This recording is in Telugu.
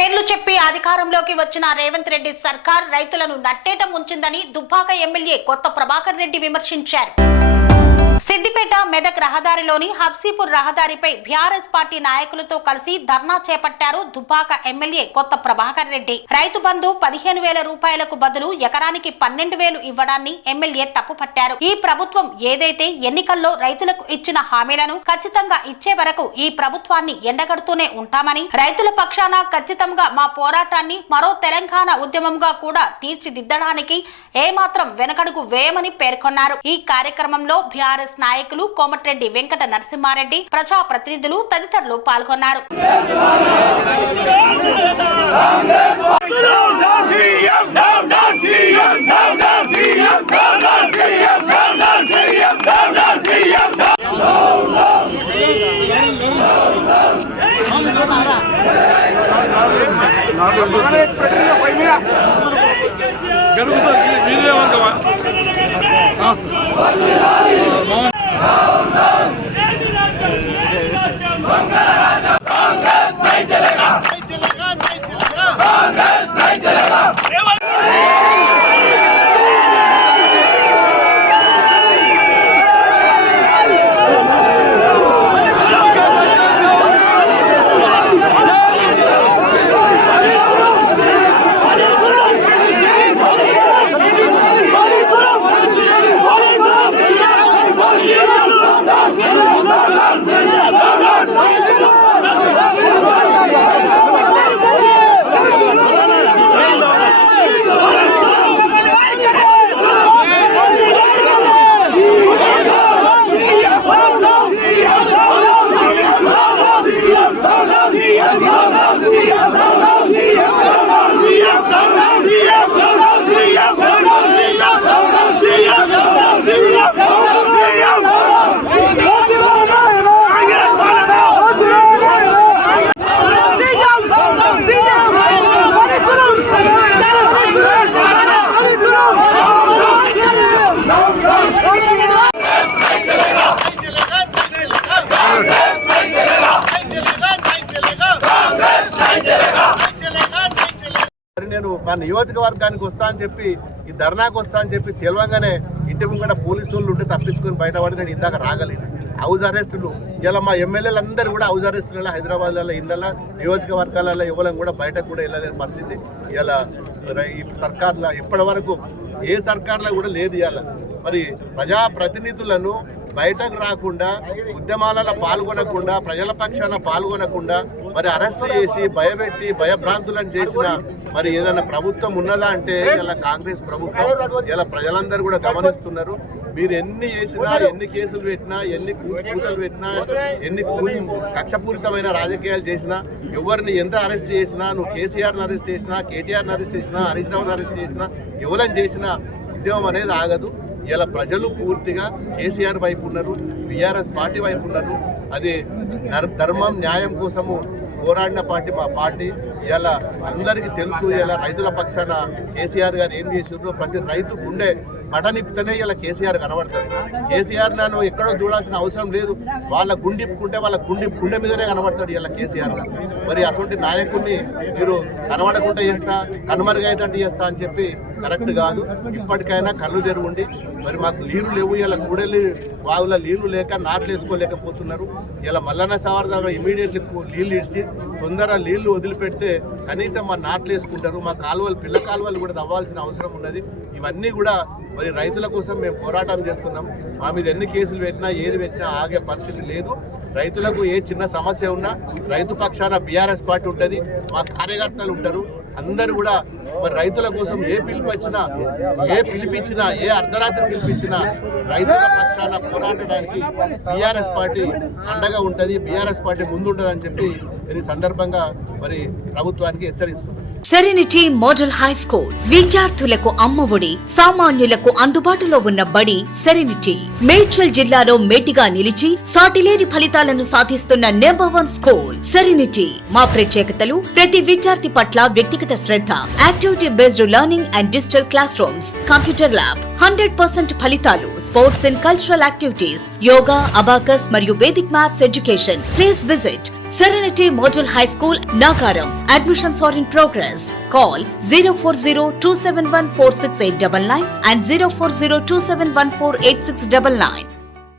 పేర్లు చెప్పి అధికారంలోకి వచ్చిన రేవంత్ రెడ్డి సర్కార్ రైతులను నట్టేట ముంచిందని దుబ్బాక ఎమ్మెల్యే కొత్త ప్రభాకర్ రెడ్డి విమర్శించారు. సిద్దిపేట మెదక్ రహదారిలోని హబ్సీపూర్ రహదారిపై బీఆర్ఎస్ పార్టీ నాయకులతో కలిసి ధర్నా చేపట్టారు దుబ్బాక ఎమ్మెల్యే కొత్త ప్రభాకర్ రెడ్డి. రైతు బంధు 15,000 రూపాయలకు బదులు ఎకరానికి 12,000 ఇవ్వడాన్ని ఎమ్మెల్యే తప్పుపట్టారు. ఈ ప్రభుత్వం ఏదైతే ఎన్నికల్లో రైతులకు ఇచ్చిన హామీలను ఖచ్చితంగా ఇచ్చే వరకు ఈ ప్రభుత్వాన్ని ఎండగడుతూనే ఉంటామని, రైతుల పక్షాన ఖచ్చితంగా మా పోరాటాన్ని మరో తెలంగాణ ఉద్యమంగా కూడా తీర్చిదిద్దడానికి ఏమాత్రం వెనకడుగు వేయమని పేర్కొన్నారు. ఈ కార్యక్రమంలో బీఆర్ఎస్ నాయకులు కోమటిరెడ్డి వెంకట నరసింహారెడ్డి, ప్రజా ప్రతినిధులు తదితరులు పాల్గొన్నారు. నేను మా నియోజకవర్గానికి వస్తా అని చెప్పి ఈ ధర్నాకు వస్తా అని చెప్పి తెలవంగానే ఇంటి ముంగట పోలీసు వాళ్ళు ఉంటే తప్పించుకొని బయటపడి నేను ఇందాక రాగలేదు. హౌస్ అరెస్టులు ఇలా మా ఎమ్మెల్యేలందరూ కూడా హౌస్ అరెస్టులలో హైదరాబాద్లలో ఇందల్లా నియోజకవర్గాలలో ఇవ్వడం కూడా బయటకు కూడా వెళ్ళలేని పరిస్థితి ఇలా ఈ సర్కార్లో ఇప్పటి వరకు ఏ సర్కార్లో కూడా లేదు. ఇవాళ మరి ప్రజాప్రతినిధులను బయటకు రాకుండా, ఉద్యమాలలో పాల్గొనకుండా, ప్రజల పక్షాన పాల్గొనకుండా మరి అరెస్ట్ చేసి భయపెట్టి భయభ్రాంతులను చేసిన మరి ఏదైనా ప్రభుత్వం ఉన్నదా అంటే ఇలా కాంగ్రెస్ ప్రభుత్వం. ఇలా ప్రజలందరూ కూడా గమనిస్తున్నారు. మీరు ఎన్ని చేసినా, ఎన్ని కేసులు పెట్టినా, ఎన్ని కూతలు పెట్టినా, ఎన్ని కక్షపూరితమైన రాజకీయాలు చేసినా, ఎవరిని ఎంత అరెస్ట్ చేసినా, నువ్వు కేసీఆర్ని అరెస్ట్ చేసినా, కేటీఆర్ని అరెస్ట్ చేసినా, హరీష్ రావుని అరెస్ట్ చేసినా, ఎవరిని చేసినా ఉద్యమం అనేది ఆగదు. ఇలా ప్రజలు పూర్తిగా కేసీఆర్ వైపు ఉన్నారు, బీఆర్ఎస్ పార్టీ వైపు ఉన్నారు. అది ధర్మం న్యాయం కోసము పోరాడిన పార్టీ మా పార్టీ. ఇలా అందరికీ తెలుసు. ఇలా రైతుల పక్షాన కేసీఆర్ గారు ఏం చేసిర్రో ప్రతి రైతు గుండె మటనిప్పితేనే ఇలా కేసీఆర్ కనబడతాడు. కేసీఆర్ నన్ను ఎక్కడో చూడాల్సిన అవసరం లేదు. వాళ్ళ గుండెప్పుకుంటే వాళ్ళ గుండె మీదనే కనబడతాడు ఇలా కేసీఆర్ గారు. మరి అటువంటి నాయకుడిని మీరు కనబడకుండా చేస్తా, కనుమరుగైతట్టు చేస్తా అని చెప్పి కరెక్ట్ కాదు. ఇప్పటికైనా కళ్ళు తెరువుండి. మరి మాకు నీళ్లు లేవు. ఇలా కూడలి వాగుల నీళ్లు లేక నాట్లు వేసుకోలేకపోతున్నారు. ఇలా మల్లన్న సాగర్ దగ్గర ఇమీడియట్లీ నీళ్ళు ఇడిచి తొందరగా నీళ్లు వదిలిపెడితే కనీసం మా నాట్లు వేసుకుంటారు. మా కాలువలు, పిల్ల కాలువలు కూడా తవ్వాల్సిన అవసరం ఉన్నది. ఇవన్నీ కూడా మరి రైతుల కోసం మేము పోరాటం చేస్తున్నాం. మా మీద ఎన్ని కేసులు పెట్టినా, ఏది పెట్టినా ఆగే పరిస్థితి లేదు. రైతులకు ఏ చిన్న సమస్య ఉన్నా రైతు పక్షాన బీఆర్ఎస్ పార్టీ ఉంటుంది, మా కార్యకర్తలు ఉంటారు. అందరూ కూడా మరి రైతుల కోసం ఏ పిలిపించినా, ఏ అర్ధరాత్రి పిలిపించినా రైతుల పక్షాన పోరాడడానికి బీఆర్ఎస్ పార్టీ అండగా ఉంటుంది, బీఆర్ఎస్ పార్టీ ముందుంటుంది అని చెప్పి ఈ సందర్భంగా మరి ప్రభుత్వానికి హెచ్చరిస్తుంది. సెరెనిటీ మోడల్ హై స్కూల్ విద్యార్థులకు అమ్మఒడి, సామాన్యులకు అందుబాటులో ఉన్న బడి సెరెనిటీ. మేడ్చల్ జిల్లాలో మేటిగా నిలిచి సాటిలేని ఫలితాలను సాధిస్తున్న నెంబర్ 1 స్కూల్ సెరెనిటీ. మా ప్రత్యేకతలు ప్రతి విద్యార్థి పట్ల వ్యక్తిగత శ్రద్ధ, activity based learning and digital classrooms, computer lab, 100% ఫలితాలు, sports and cultural activities, yoga, abacus మరియు Vedic maths education. Please visit Serenity Model High School, Nagaram. Admissions are in progress. Call 040-271-46899 and 040-271-48699.